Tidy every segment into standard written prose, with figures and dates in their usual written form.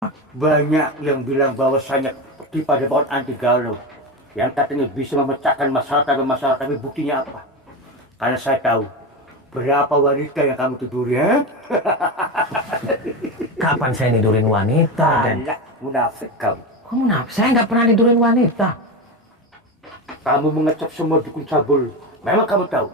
Banyak yang bilang bahwasanya di Padepokan Anti Galuh yang katanya bisa memecahkan masalah, tapi buktinya apa? Karena saya tahu berapa wanita yang kamu tiduri, ya? Kapan saya nidurin wanita, Den? Alah, munafik kamu. Kok munafik? Saya nggak pernah nidurin wanita. Kamu mengecap semua dukun cabul. Memang kamu tahu?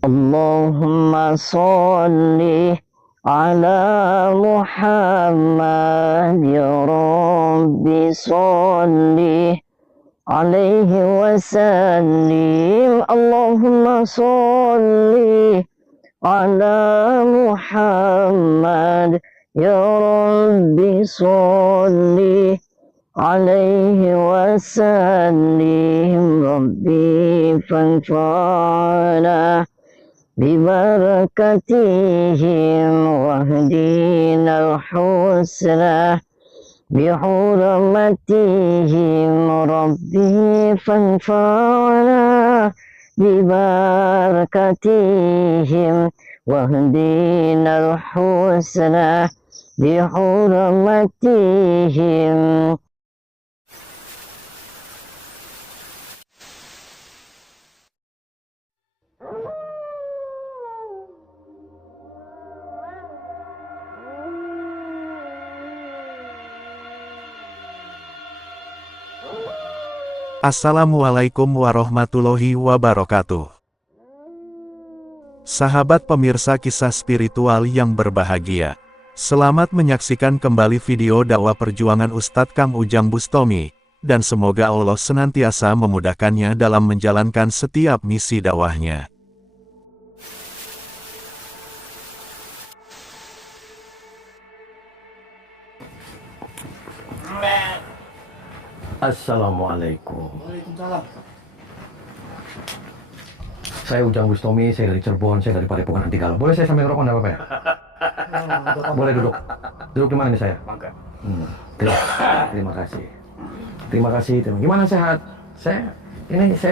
Allahumma sholli ala Muhammad ya Rabbi sholli alaihi wasallim. Allahumma sholli ala Muhammad ya Rabbi sholli alaihi wasallim. Rabbi fanfa'na ببركتهم واهدنا الحسنى بحرمتهم ربي فانفعنا ببركتهم واهدنا الحسنى بحرمتهم. Assalamualaikum warahmatullahi wabarakatuh. Sahabat pemirsa kisah spiritual yang berbahagia. Selamat menyaksikan kembali video dakwah perjuangan Ustadz Kang Ujang Bustami, dan semoga Allah senantiasa memudahkannya dalam menjalankan setiap misi dakwahnya. Assalamualaikum. Waalaikumsalam. Saya Ujang Bustami, saya dari Cirebon, saya dari Padepokan Anti Galuh. Boleh saya sambil ngerokok, enggak apa-apa ya? Boleh duduk. Duduk di mana nih saya? Mangga. Terima kasih. Terima kasih. Gimana sehat? Saya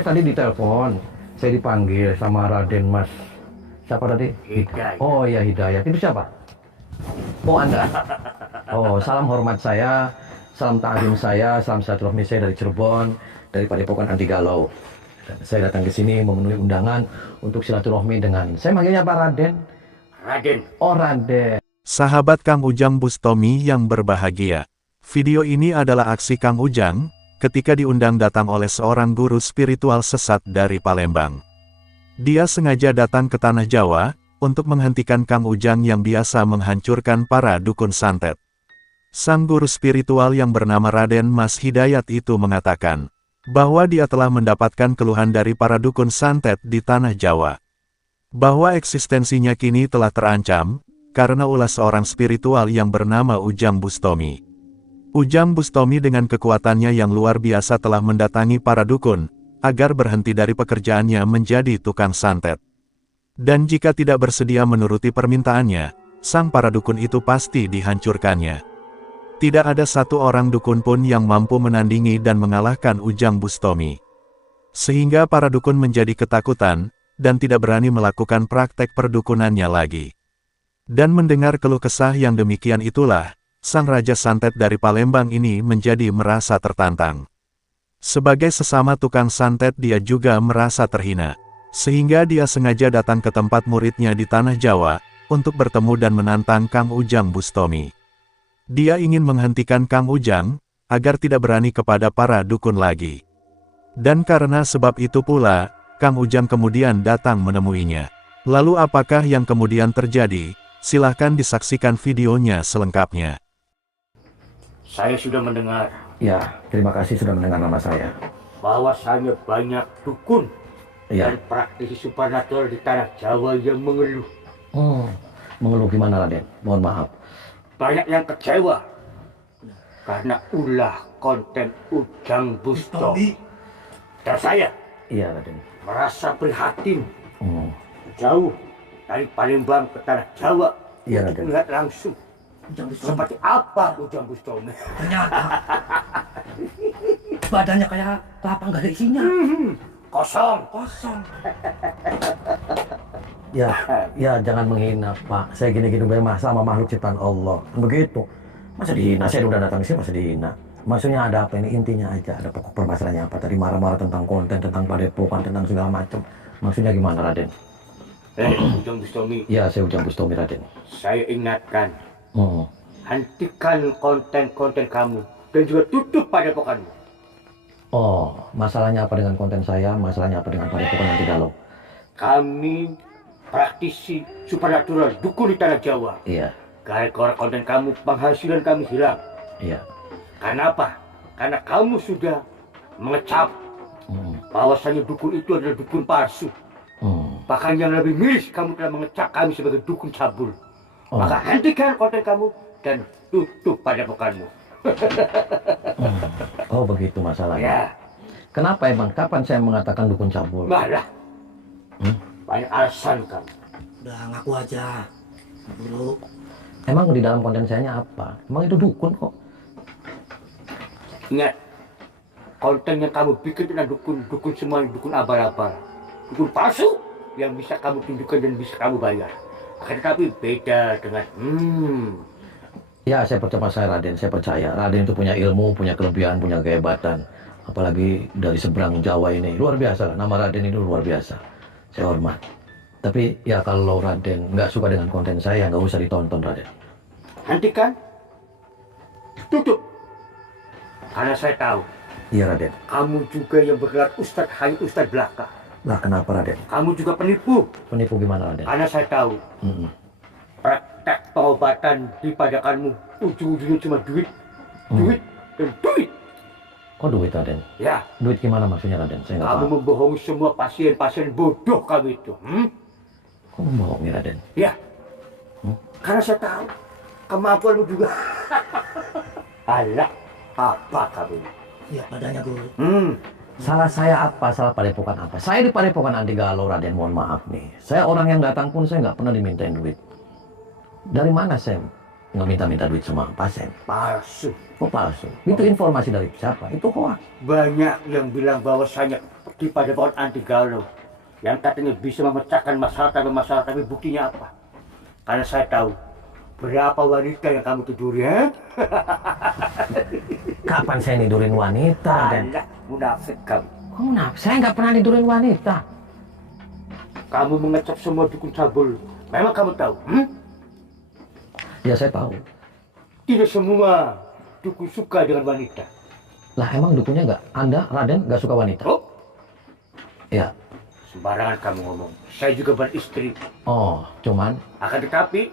tadi ditelepon, saya dipanggil sama Raden Mas. Siapa tadi? Hidayat. Oh iya, Hidayat. Itu siapa? Oh, Anda. Oh, salam hormat saya, salam ta'zim saya, salam silaturahmi saya dari Cirebon, dari Padepokan Anti Galuh. Saya datang ke sini memenuhi undangan untuk silaturahmi dengan, saya manggilnya Pak Raden. Raden. Oh, Raden. Sahabat Kang Ujang Bustami yang berbahagia. Video ini adalah aksi Kang Ujang, ketika diundang datang oleh seorang guru spiritual sesat dari Palembang. Dia sengaja datang ke Tanah Jawa, untuk menghentikan Kang Ujang yang biasa menghancurkan para dukun santet. Sang guru spiritual yang bernama Raden Mas Hidayat itu mengatakan, bahwa dia telah mendapatkan keluhan dari para dukun santet di Tanah Jawa. Bahwa eksistensinya kini telah terancam, karena ulah seorang spiritual yang bernama Ujang Bustami. Ujang Bustami dengan kekuatannya yang luar biasa telah mendatangi para dukun, agar berhenti dari pekerjaannya menjadi tukang santet. Dan jika tidak bersedia menuruti permintaannya, sang para dukun itu pasti dihancurkannya. Tidak ada satu orang dukun pun yang mampu menandingi dan mengalahkan Ujang Bustami. Sehingga para dukun menjadi ketakutan, dan tidak berani melakukan praktek perdukunannya lagi. Dan mendengar keluh kesah yang demikian itulah, sang Raja Santet dari Palembang ini menjadi merasa tertantang. Sebagai sesama tukang santet dia juga merasa terhina. Sehingga dia sengaja datang ke tempat muridnya di Tanah Jawa, untuk bertemu dan menantang Kang Ujang Bustami. Dia ingin menghentikan Kang Ujang, agar tidak berani kepada para dukun lagi. Dan karena sebab itu pula, Kang Ujang kemudian datang menemuinya. Lalu apakah yang kemudian terjadi? Silahkan disaksikan videonya selengkapnya. Saya sudah mendengar Ya, terima kasih sudah mendengar nama saya. bahwasanya banyak dukun Ya. dan praktisi supernatural di Tanah Jawa yang mengeluh. Mengeluh gimana, Raden? Mohon maaf. Banyak yang kecewa karena ulah konten Ujang Bustami. Dan saya Iya, Raden. merasa prihatin jauh dari Palembang ke tanah Jawa. Iya, Untuk Raden. melihat langsung Ujang Bustomi. seperti apa Ujang Bustomi. Ternyata badannya kayak kelapa nggak ada isinya. Kosong. Kosong. Ya, ya jangan menghina Pak. Saya gini-gini masa sama makhluk ciptaan Allah. Begitu. Masa dihina? Saya udah datang ke sini masa dihina. Maksudnya ada apa ini? Intinya aja. Ada pokok permasalahannya apa? Tadi marah-marah tentang konten, tentang padepokan, tentang segala macam. Maksudnya gimana Raden? Ujang Bustomi, Ya, saya Ujang Bustomi Raden. saya ingatkan, Hmm. hentikan konten-konten kamu dan juga tutup padepokanmu. Oh, masalahnya apa dengan konten saya? Masalahnya apa dengan padepokan Anti Galau? Kami praktisi supernatural dukun di tanah Jawa. Iya, Gara-gara konten kamu, penghasilan kami hilang. iya. Karena apa? Karena kamu sudah mengecap Hmm. bahwasanya dukun itu adalah dukun palsu. Hmm. Bahkan yang lebih miris, kamu telah mengecap kami sebagai dukun cabul. Oh. Maka hentikan konten kamu dan tutup padepokanmu. Oh, begitu masalahnya. Ya, Kenapa emang? Kapan saya mengatakan dukun cabul? malah Hmm? banyak alasan kamu. Udah ngaku aja. Dulu Emang di dalam konten saya apa? Emang itu dukun kok? Ingat, konten yang kamu bikin adalah dukun semua, dukun abal-abal, dukun palsu yang bisa kamu tunjukkan dan bisa kamu bayar. Tetapi beda dengan Ya, saya percaya saya Raden. Saya percaya Raden itu punya ilmu, punya kelebihan, punya kehebatan. Apalagi dari seberang Jawa ini. Luar biasa lah. Nama Raden itu luar biasa. Saya hormat. Tapi ya kalau Raden nggak suka dengan konten saya, nggak usah ditonton Raden. hentikan, tutup. Karena saya tahu, Iya Raden. kamu juga yang bergelar Ustadz hanya Ustadz belaka. Lah kenapa Raden? Kamu juga penipu. Penipu gimana Raden? Karena saya tahu, Mm-mm. praktek pengobatan di padepokanmu ujung-ujungnya cuma duit, duit, dan duit. Kok duit Raden? Ya, Duit gimana maksudnya Raden? Saya nggak kamu paham. membohongi semua pasien-pasien bodoh kamu itu. Kok membohongi Raden? Ya, karena saya tahu kemampuanmu juga. Alah, apa kamu? ya badannya guru. Salah saya apa? Salah padepokan apa? Saya di padepokan Anti Galau Raden, mohon maaf nih. Saya orang yang datang pun saya nggak pernah dimintain duit. Dari mana saya nggak minta-minta duit sama pasien? Palsu. Oh palsu. Itu informasi dari siapa? Itu hoax. Banyak yang bilang bahwasanya di padepokan Anti Galau yang katanya bisa memecahkan masalah, tapi buktinya apa? Karena saya tahu berapa wanita yang kamu tiduri, ya? Kapan saya nidurin wanita, Raden? Alah, munafik kamu. Kok munafik? Saya nggak pernah nidurin wanita. Kamu mengecap semua dukun cabul. Memang kamu tahu, Ya saya tahu. tidak semua dukun suka dengan wanita. Lah emang dukunnya nggak? Anda, Raden, nggak suka wanita? Oh, Ya. sembarangan kamu ngomong. Saya juga beristri. Oh, cuman. Akan tetapi,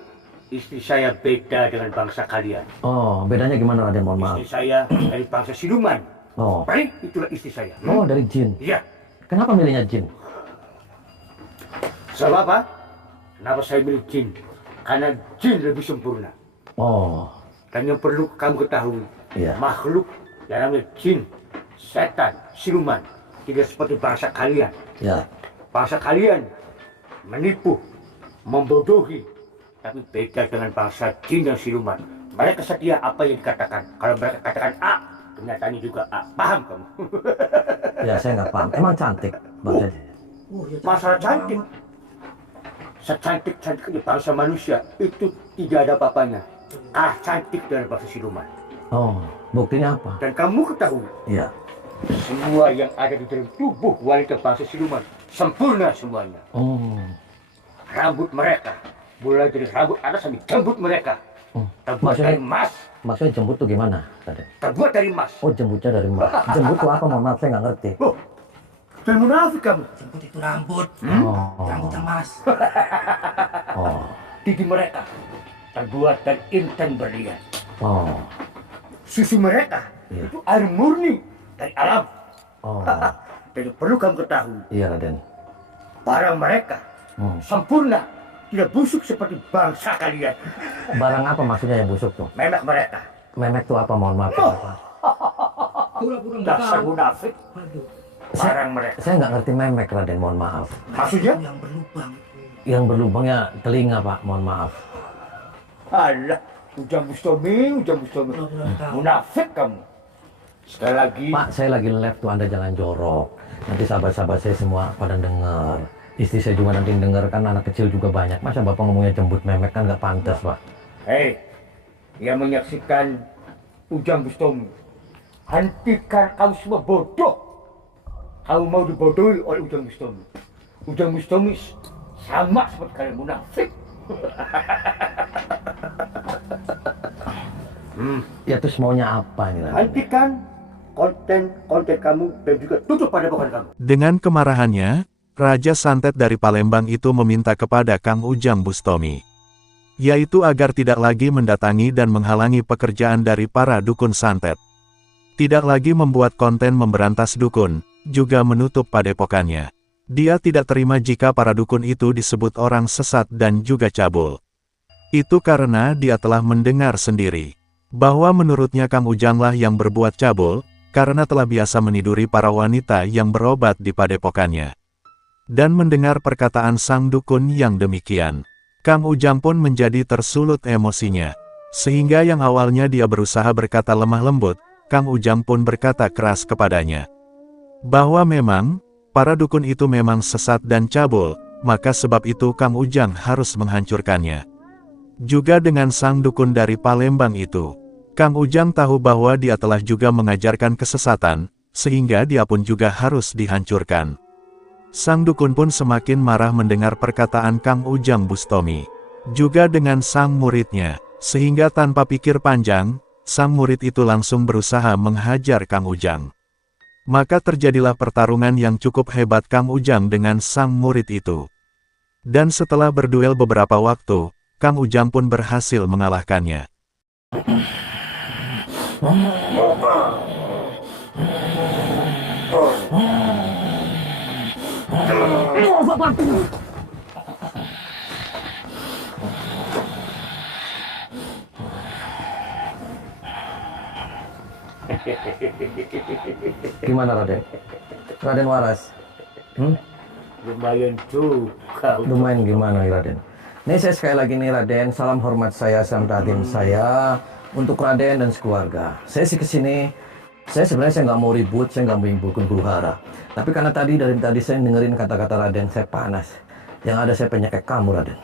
istri saya beda dengan bangsa kalian. Oh, bedanya gimana Raden? Mohon maaf. Istri saya dari bangsa siluman. Oh. Baik, itulah istri saya. Oh, dari jin. Iya. Kenapa milihnya jin? Sebab apa? Kenapa saya milih jin? Karena jin lebih sempurna. Oh, Dan yang perlu kamu ketahui, iya. makhluk yang namanya jin, setan, siluman, tidak seperti bangsa kalian. Ya. Bangsa kalian menipu, membodohi, tapi beda dengan bangsa jin dan siluman. Mereka setia apa yang dikatakan. Kalau mereka katakan A, kenyataannya juga A. Paham kamu? Ya, saya nggak paham. Emang cantik, Bang Jed? Oh, ya, Masalah cantik. Secantik-cantiknya bangsa manusia itu tidak ada apa-apanya. Cantik dari bangsa siluman. Oh, buktinya apa? Dan kamu ketahui, Iya. semua yang ada di dalam tubuh wanita bangsa siluman sempurna semuanya. Oh. Rambut mereka, mulai dari rambut atas sampai jembut mereka, Oh. terbuat dari emas. Maksudnya jembut tuh gimana, Raden? Terbuat dari emas. Oh, jembutnya dari emas. Jembut tuh apa? Mohon maaf, saya nggak ngerti. Oh, dan munafik kamu. Jemput itu rambut. Oh. Rambut emas. Oh. Gigi mereka terbuat dari intan berlian. Oh. Susu mereka Iya. itu air murni dari alam. Oh. Dan perlu kamu ketahui, Iya, Raden. barang mereka Hmm. sempurna, tidak busuk seperti bangsa kalian. Barang apa maksudnya yang busuk tuh? Memek mereka, Memek tuh apa? Mohon maaf. Apa? Pura-pura nggak dasar tahu. munafik. Aduh. Barang mereka. Saya nggak ngerti memek, Raden. Mohon maaf. Maksudnya? Yang berlubang. yang berlubangnya telinga, Pak. Mohon maaf. Alah, Ujang Bustomi. Pura-pura tahu. Munafik kamu. Sekali lagi. Pak, saya lagi live tuh, Anda jangan jorok. Nanti sahabat-sahabat saya semua pada dengar. Istri saya juga nanti denger, kan anak kecil juga banyak. Masa Bapak ngomongnya jembut memek kan nggak pantas, Pak. Hei, yang menyaksikan Ujang Bustomi. Hentikan kamu semua bodoh. Kamu mau dibodohi oleh Ujang Bustomi. Ujang Bustomi sama seperti kalian munafik. Ya terus maunya apa ini? Raden? Hentikan konten kamu dan juga tutup padepokan kamu. Dengan kemarahannya, Raja Santet dari Palembang itu meminta kepada Kang Ujang Bustomi, yaitu agar tidak lagi mendatangi dan menghalangi pekerjaan dari para dukun santet. Tidak lagi membuat konten memberantas dukun, juga menutup padepokannya. Dia tidak terima jika para dukun itu disebut orang sesat dan juga cabul. Itu karena dia telah mendengar sendiri bahwa menurutnya Kang Ujanglah yang berbuat cabul, karena telah biasa meniduri para wanita yang berobat di padepokannya. Dan mendengar perkataan sang dukun yang demikian, Kang Ujang pun menjadi tersulut emosinya. Sehingga yang awalnya dia berusaha berkata lemah lembut, Kang Ujang pun berkata keras kepadanya, bahwa memang, para dukun itu memang sesat dan cabul, maka sebab itu Kang Ujang harus menghancurkannya. Juga dengan sang dukun dari Palembang itu, Kang Ujang tahu bahwa dia telah juga mengajarkan kesesatan, sehingga dia pun juga harus dihancurkan. Sang dukun pun semakin marah mendengar perkataan Kang Ujang Bustomi. Juga dengan sang muridnya, sehingga tanpa pikir panjang, sang murid itu langsung berusaha menghajar Kang Ujang. Maka terjadilah pertarungan yang cukup hebat Kang Ujang dengan sang murid itu. Dan setelah berduel beberapa waktu, Kang Ujang pun berhasil mengalahkannya. Gimana Raden? Raden waras? Lumayan juga. Lumayan gimana nih Raden? Nih saya sekali lagi nih Raden, salam hormat saya, salam ta'zim saya untuk Raden dan sekeluarga. Saya sih kesini, saya sebenarnya nggak mau ribut, saya nggak mau menimbulkan huru hara. Tapi karena dari tadi saya dengerin kata-kata Raden, saya panas. Yang ada saya penyakit kamu Raden.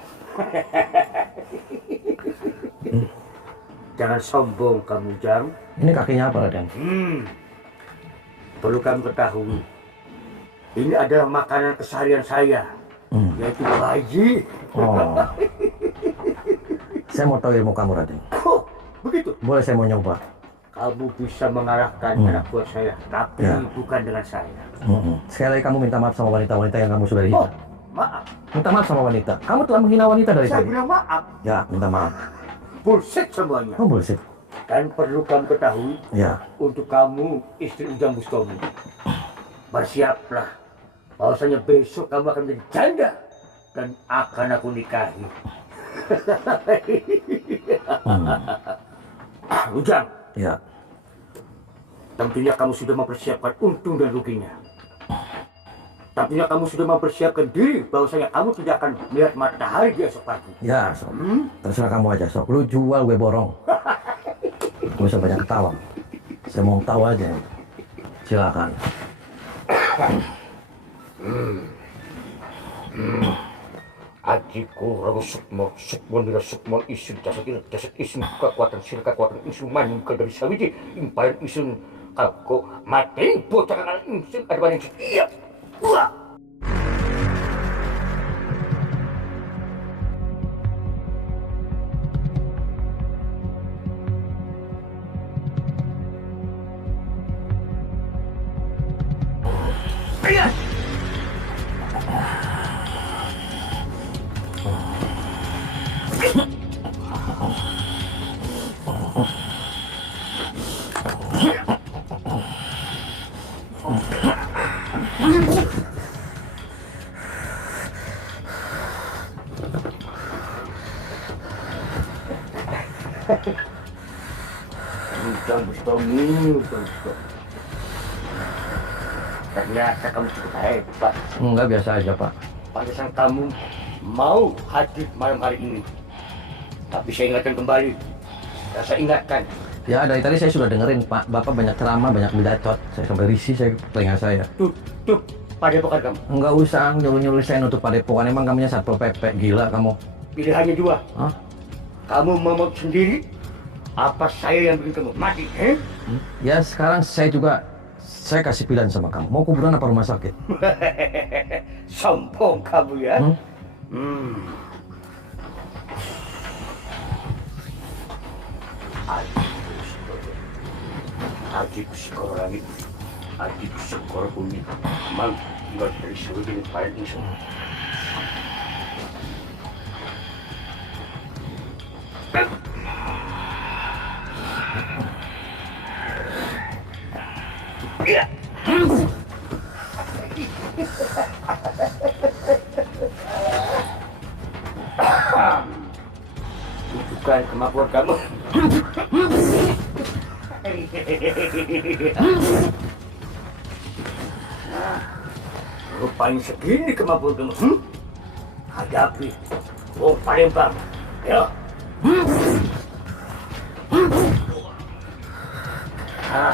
Jangan sombong kamu, Ujang. Ini kakinya apa Raden? Perlu kamu ketahui, ini adalah makanan keseharian saya, yaitu bayi. Oh. Saya mau tahu ilmu kamu Raden. Oh, begitu. Boleh saya mau nyoba? Kamu bisa mengarahkan anak buah saya, tapi Ya. bukan dengan saya. Sekali lagi kamu minta maaf sama wanita-wanita yang kamu sudah Oh, hina. maaf. Minta maaf sama wanita. Kamu telah menghina wanita dari Saya tadi. bilang maaf. Ya, minta maaf. Bullshit semuanya. Oh, bullshit. Dan perlu kamu ketahui, Ya. untuk kamu, istri Ujang Bustomi, bersiaplah. Bahwasanya besok kamu akan menjadi janda dan akan aku nikahi. Ujang, Ya. tentunya kamu sudah mempersiapkan untung dan ruginya. Tentunya kamu sudah mempersiapkan diri bahwasanya kamu tidak akan melihat matahari di esok pagi. Ya, Sob. Terserah kamu aja, Sob. Lu jual, gue borong. Gak usah banyak ketawa. Saya mau tahu aja. Silakan. Ajiku Ragu Sukmon bila Sukmon isun jasad isun kekuatan sila kekuatan isun maning dari sawiji impalan isun kako mati bocah anak isun ada banyak iya. Wah. Ujang Bustomi. Ternyata kamu cukup hebat. Enggak, biasa aja, Pak. Pantesan kamu mau hadir malam hari ini. Tapi saya ingatkan kembali. Saya ingatkan. Ya dari tadi saya sudah dengerin Pak, Bapak banyak ceramah, banyak bacot. Saya sampai risih saya telinga saya. Tutup padepokan kamu. Enggak usah nyuruh-nyuruh saya nutup padepokan, emang kamunya Satpol PP, gila kamu. Pilihannya dua. Hah? Kamu mau mati sendiri, apa saya yang bikin kamu mati? Ya sekarang saya kasih pilihan sama kamu. Mau kuburan apa rumah sakit? Sombong kamu ya. Ajiku sekor langit, ajiku sekor bumi, mang tinggal dari seluruh ini paling semua. Ya. Tunjukkan kemampuan kamu. Rupanya segini kemampuan kamu. Hadapi Wong Palembang. Ya. Ya.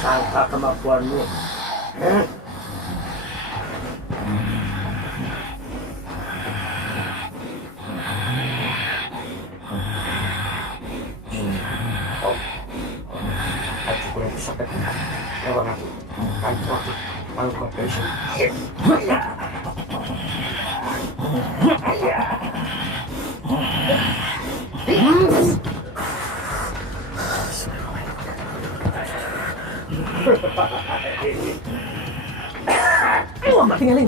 Sangka kemampuanmu. Aku kurang bisa ketemu. Lewat aku. Kantor aku. Mau kompetisi. Mbak tinggalin.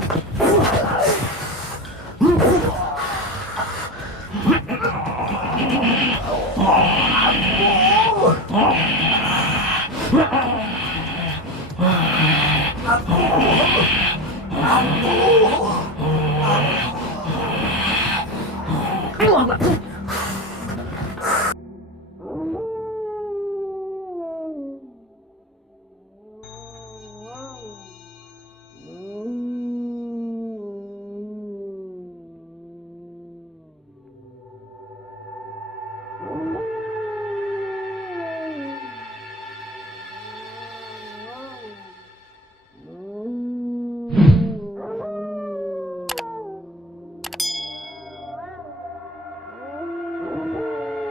Mbak.